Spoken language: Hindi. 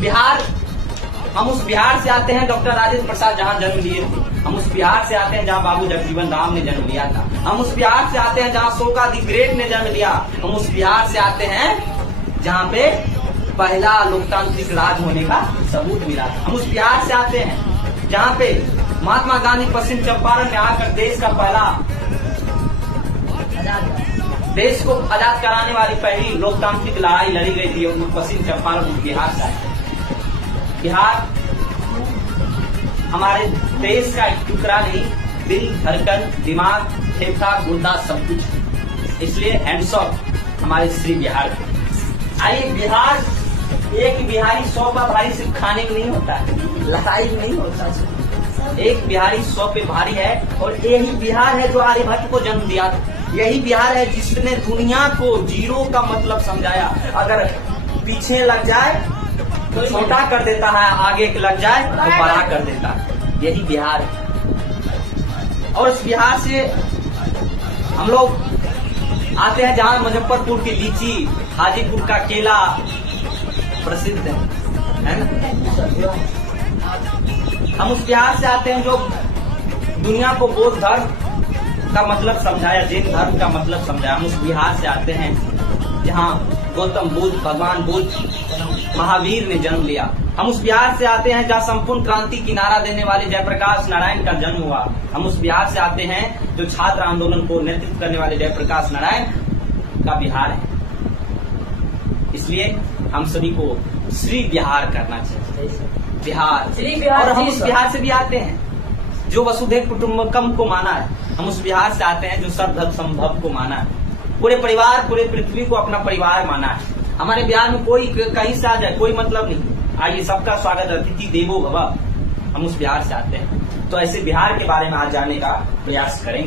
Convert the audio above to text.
बिहार, हम उस बिहार से आते हैं डॉक्टर राजेंद्र प्रसाद जहां जन्म लिए थे। हम उस बिहार से आते हैं जहां बाबू जगजीवन राम ने जन्म लिया था। हम उस बिहार से आते हैं जहां अशोका दी ग्रेट ने जन्म लिया। हम उस बिहार से आते हैं जहां पे पहला लोकतांत्रिक राज होने का सबूत मिला था। हम उस बिहार से आते हैं जहां पे महात्मा गांधी पश्चिम चंपारण में आकर देश को आजाद कराने वाली पहली लोकतांत्रिक लड़ाई लड़ी गई थी। पश्चिम चंपारण बिहार से आए। बिहार हमारे देश का एक टुकड़ा नहीं, दिल, धड़कन, दिमाग, फेफड़ा, गुर्दा सब कुछ। इसलिए हैंड्स ऑफ हमारे श्री बिहार। आइए, बिहार एक बिहारी 100 का भारी सिर्फ खाने में नहीं होता है, लड़ाई में नहीं होता। एक बिहारी 100 पे भारी है और यही बिहार है जो आर्यभट्ट को जन्म दिया था। यही बिहार है जिसने दुनिया को जीरो का मतलब समझाया। अगर पीछे लग जाए तो छोटा कर देता है, आगे लग जाए तो बड़ा कर देता है। यही बिहार है। और इस बिहार से हम लोग आते हैं जहां मुजफ्फरपुर की लीची, हाजीपुर का केला प्रसिद्ध है ना। हम उस बिहार से आते हैं जो दुनिया को बौद्ध धर्म का मतलब समझाया, जैन धर्म का मतलब समझाया। हम उस बिहार से आते हैं जहां गौतम बुद्ध, भगवान बुद्ध, महावीर ने जन्म लिया। हम उस बिहार से आते हैं जहां संपूर्ण क्रांति की नारा देने वाले जयप्रकाश नारायण का जन्म हुआ। हम उस बिहार से आते हैं जो छात्र आंदोलन को नेतृत्व करने वाले जयप्रकाश नारायण का बिहार है। इसलिए हम सभी को श्री बिहार करना चाहिए। बिहार, और हम उस बिहार से भी आते हैं जो वसुधैव कुटुंबकम को माना है। हम उस बिहार से आते हैं जो सर्वधर्म संभव को माना है। पूरे परिवार, पूरे पृथ्वी को अपना परिवार माना है। हमारे बिहार में कोई कहीं से आ जाए, कोई मतलब नहीं। आइए, सबका स्वागत, अतिथि देवो भव। हम उस बिहार से आते हैं, तो ऐसे बिहार के बारे में आज जानने का प्रयास करेंगे।